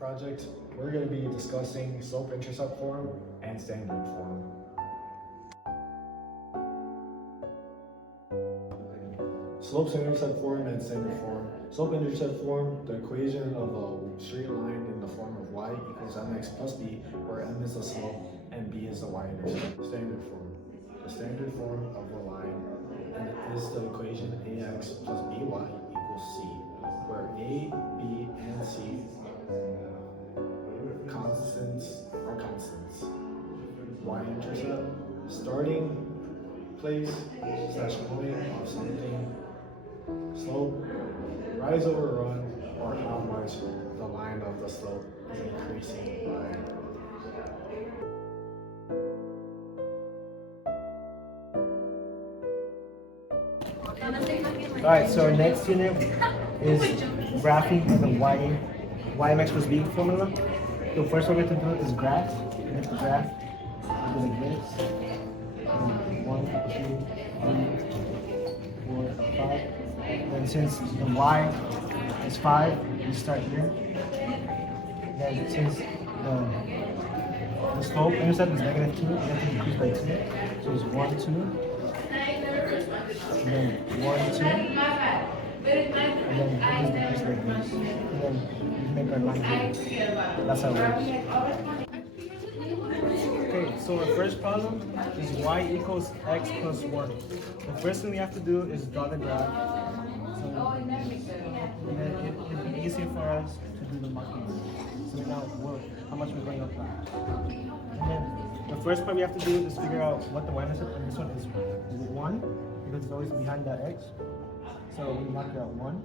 project, we're going to be discussing slope-intercept form and standard form. Slope-intercept form and standard form. Slope-intercept form, the equation of a straight line in the form of y equals mx plus b, where m is the slope and b is the y-intercept. Standard form. The standard form of a line is the equation ax plus by equals c, where a, b, and c are constants. Y-intercept, starting place / point of something, slope, rise over run, or how much the line of the slope is increasing by. Alright, so our next unit is graphing the ymx plus b formula. So first what we have to do is graph. We have to graph. We do like this. 1, 2, 3, 4, 5. And since the y is 5, we start here. Then since the slope intercept is negative 2, we have to increase by 2. So it's 1, 2. And then 1, 2. And then we just decrease like this. And then we make our line here. That's how it works. Okay, so our first problem is y equals x plus 1. The first thing we have to do is draw the graph. So, and then it'll be easier for us to do the marking. So we know how much we're going up by. And then the first part we have to do is figure out what the y-intercept, and this one is 1, because it's always behind that x. So we mark out 1.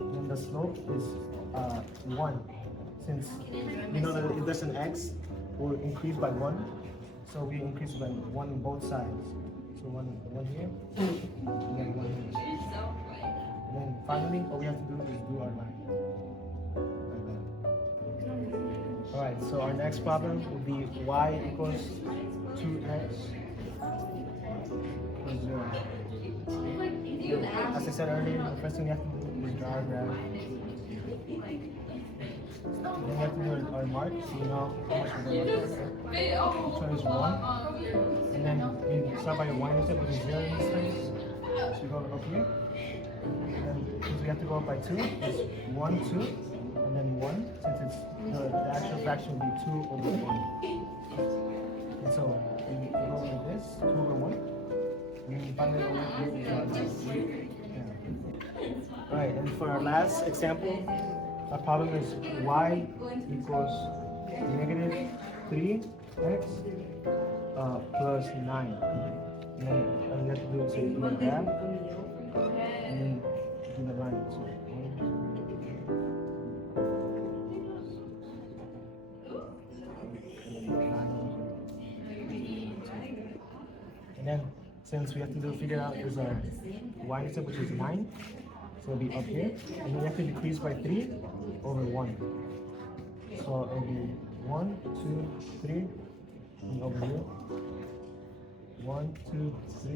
And then the slope is 1. Since we know that if there's an x, we'll increase by 1. So we increase by 1 on both sides. So one here, and then 1 here. And then finally, what we have to do is do our line. Like that. Alright, so our next problem will be y equals 2x plus 0. As I said earlier, the first thing we have to do is draw our graph. Then we have to do our mark, so we know how much we're going to do. Each one is 1. And then we start by the y-intercept, which is 0 in this case. So we go up here. And then since we have to go up by 2, it's 1, 2, and then 1. Since it's the actual fraction will be 2 over 1. And so we go like this, 2 over 1. And then finally over here. Alright, and for our last example, our problem is y equals negative 3x plus 9. And then all we have to do is say the graph and then do the line. So, and then since we have to figure out is our y-intercept, which is 9. So it'll be up here, and then we have to decrease by 3 over 1. So it'll be 1, 2, 3, and over here. 1, 2, 3,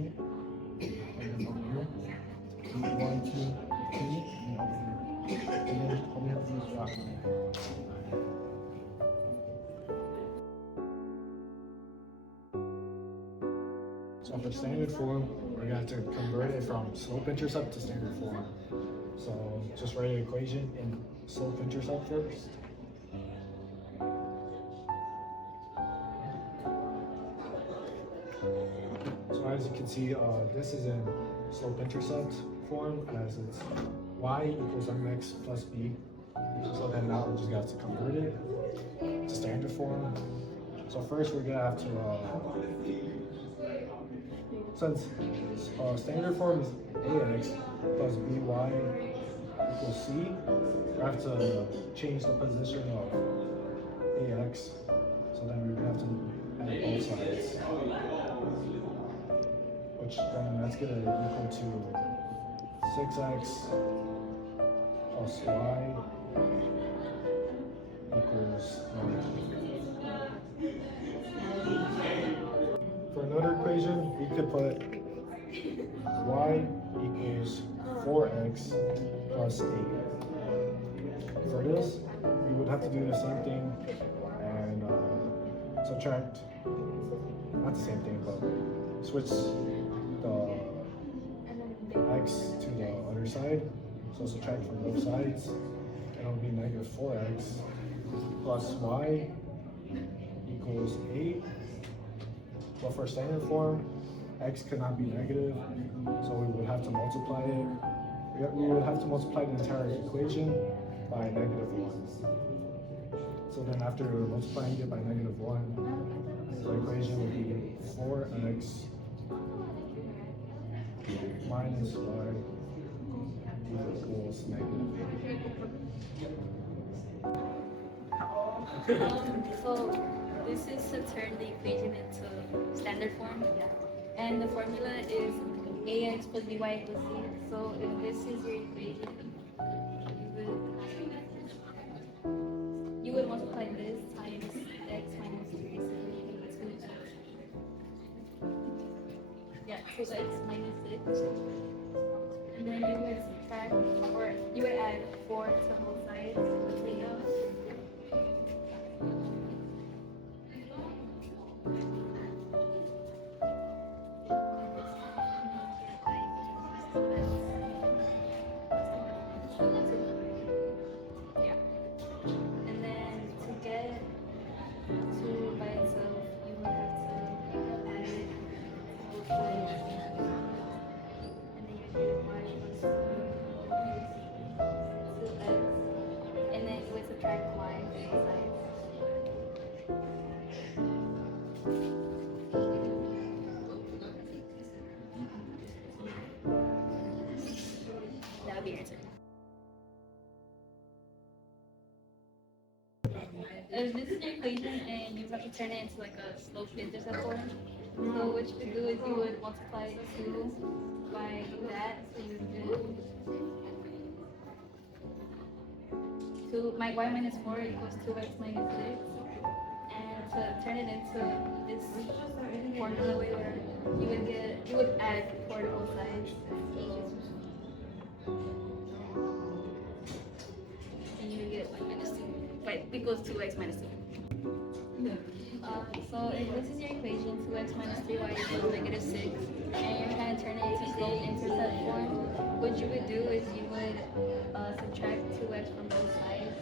and then over here. 1, 2, 3, and over here. And then all we have to do is drop it. So for standard form, we're going to have to convert it from slope-intercept to standard form. So just write an equation in slope-intercept first. So as you can see, this is in slope-intercept form, as it's y equals mx plus b. So then now we're just going to have to convert it to standard form. So first we're going to have to since standard form is ax plus by equals c, we have to change the position of ax, so then we have to add both sides, which then that's going to equal to 6x plus y equals 9. For another equation, we could put y equals 4x plus 8. For this, we would have to do the same thing and subtract, not the same thing, but switch the x to the other side. So subtract from both sides, and it'll be negative 4x plus y equals 8. But for standard form, x cannot be negative, so we would have to multiply it. We would have to multiply the entire equation by negative 1. So then after multiplying it by negative 1, the equation would be 4x minus y equals negative 8. So this is to turn the equation into standard form, and the formula is ax plus by equals c. So if this is your equation, you would multiply this times x minus 3, so 2x minus 6. And then you would subtract, or you would add 4 to both sides. That'll be your answer. If this is your equation and you have to turn it into like a slope-intercept form, so what you would do is you would multiply 2 by that, so you would do my y minus 4 equals 2x minus 6. And to turn it into this formula where you would add 4 to both sides. And you would get y minus 2, but equals 2x minus 2. So if this is your equation, 2x minus 3y equals negative 6, and you're trying to turn it into slope-intercept form, what you would do is you would subtract 2x from both sides,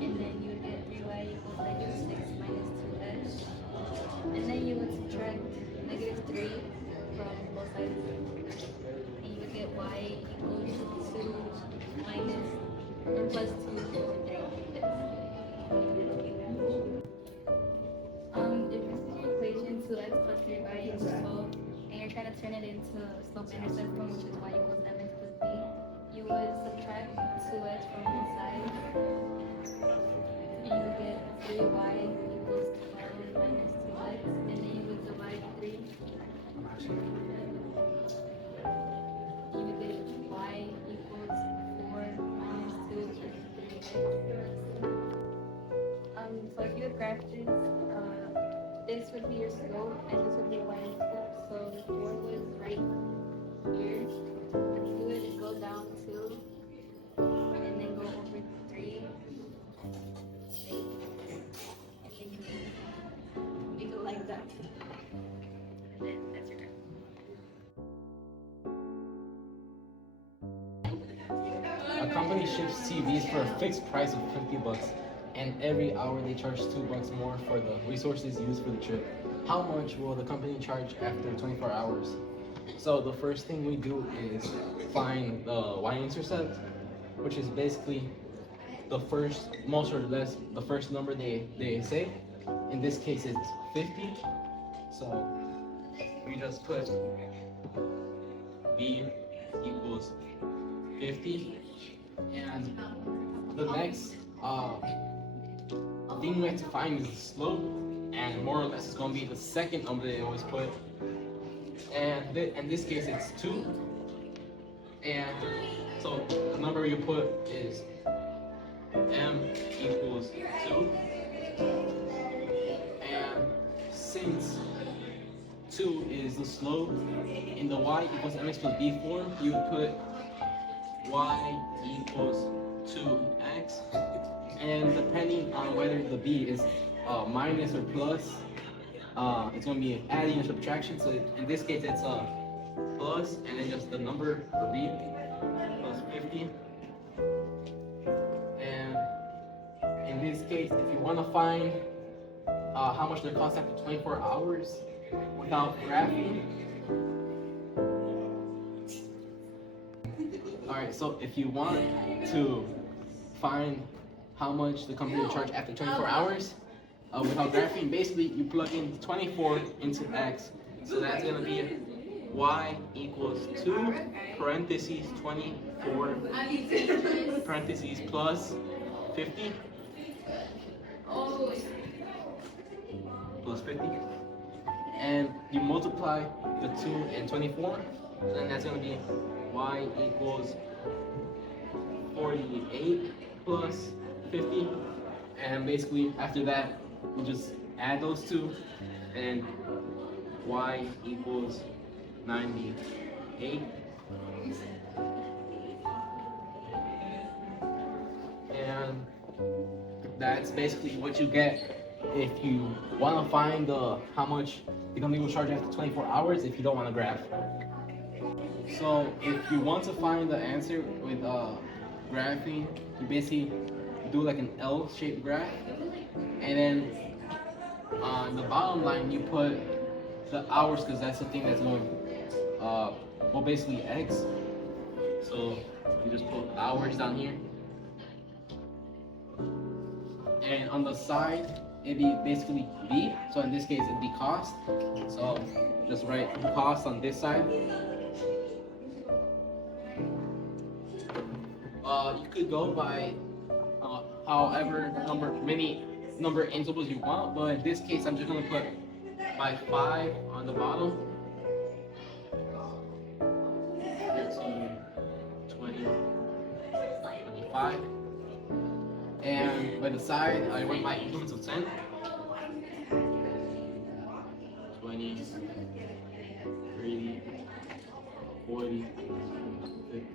and then you would get 3y equals negative 6 minus 2x, and then you would subtract negative 3 from both sides, and you would get y equals 2 minus, or plus 2 over 3. If this is your equation, 2x plus 3y equals 12, and you're trying to turn it into slope-intercept form, which is y equals mx plus b, you would subtract 2x from both sides, and you would get 3y equals 12 minus 2x, and then you would divide 3. You would get y equals 4 minus 2 is 3x. So if you would graph this would be your slope, and this would be your y-intercept. So the 4 was right here. You would go down 2, and then go over 3, and then you go like that. And then that's your graph. A company ships TVs for a fixed price of $50, and every hour they charge $2 more for the resources used for the trip. How much will the company charge after 24 hours? So the first thing we do is find the y-intercept, which is basically the first, most or less, the first number they say. In this case, it's 50. So we just put b equals 50, and the next thing we have to find is the slope, and more or less it's going to be the second number they always put, and in this case it's 2, and so the number you put is m equals 2, and since 2 is the slope in the y equals mx plus b form, you would put y equals 2x. And depending on whether the b is minus or plus, it's going to be adding or subtraction. So in this case, it's plus, and then just the number for b, plus 50. And in this case, if you want to find how much they cost after 24 hours without graphing. Alright, so if you want to find how much the company will charge after 24 hours without graphing, basically you plug in 24 into x. So that's going to be y equals 2 parentheses 24 parentheses plus 50 plus 50, and you multiply the 2 and 24, then that's going to be y equals 48 plus 50, and basically after that you just add those two, and y equals 98. And that's basically what you get if you want to find how much the company will charge after 24 hours if you don't want to graph. So if you want to find the answer with graphing, you basically do like an L-shaped graph, and then on the bottom line you put the hours, because that's the thing that's going well, basically x. So you just put hours down here, and on the side it'd be basically b. So in this case it'd be cost, so just write cost on this side. You could go by however many number intervals you want, but in this case I'm just going to put by 5 on the bottom. 15, 20, 25. And by the side I went by increments of 10. 20, 30, 40, 50.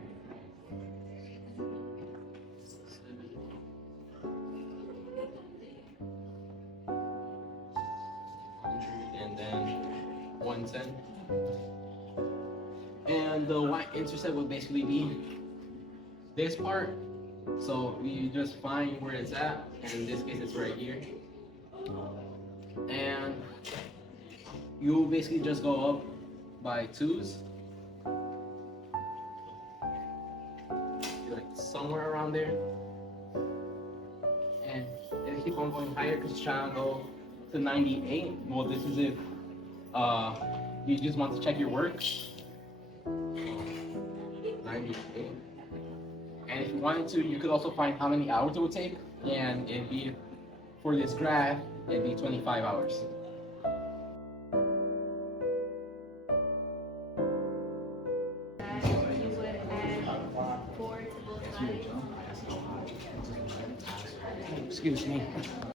And then 110. And the y-intercept would basically be this part. So we just find where it's at, and in this case it's right here. And you basically just go up by 2s, like somewhere around there. And it'll keep on going higher because it's trying to go to 98. Well, this is if you just want to check your work. 98. And if you wanted to, you could also find how many hours it would take, and it'd be, for this graph, it'd be 25 hours. You would add 4 to both sides. Excuse me.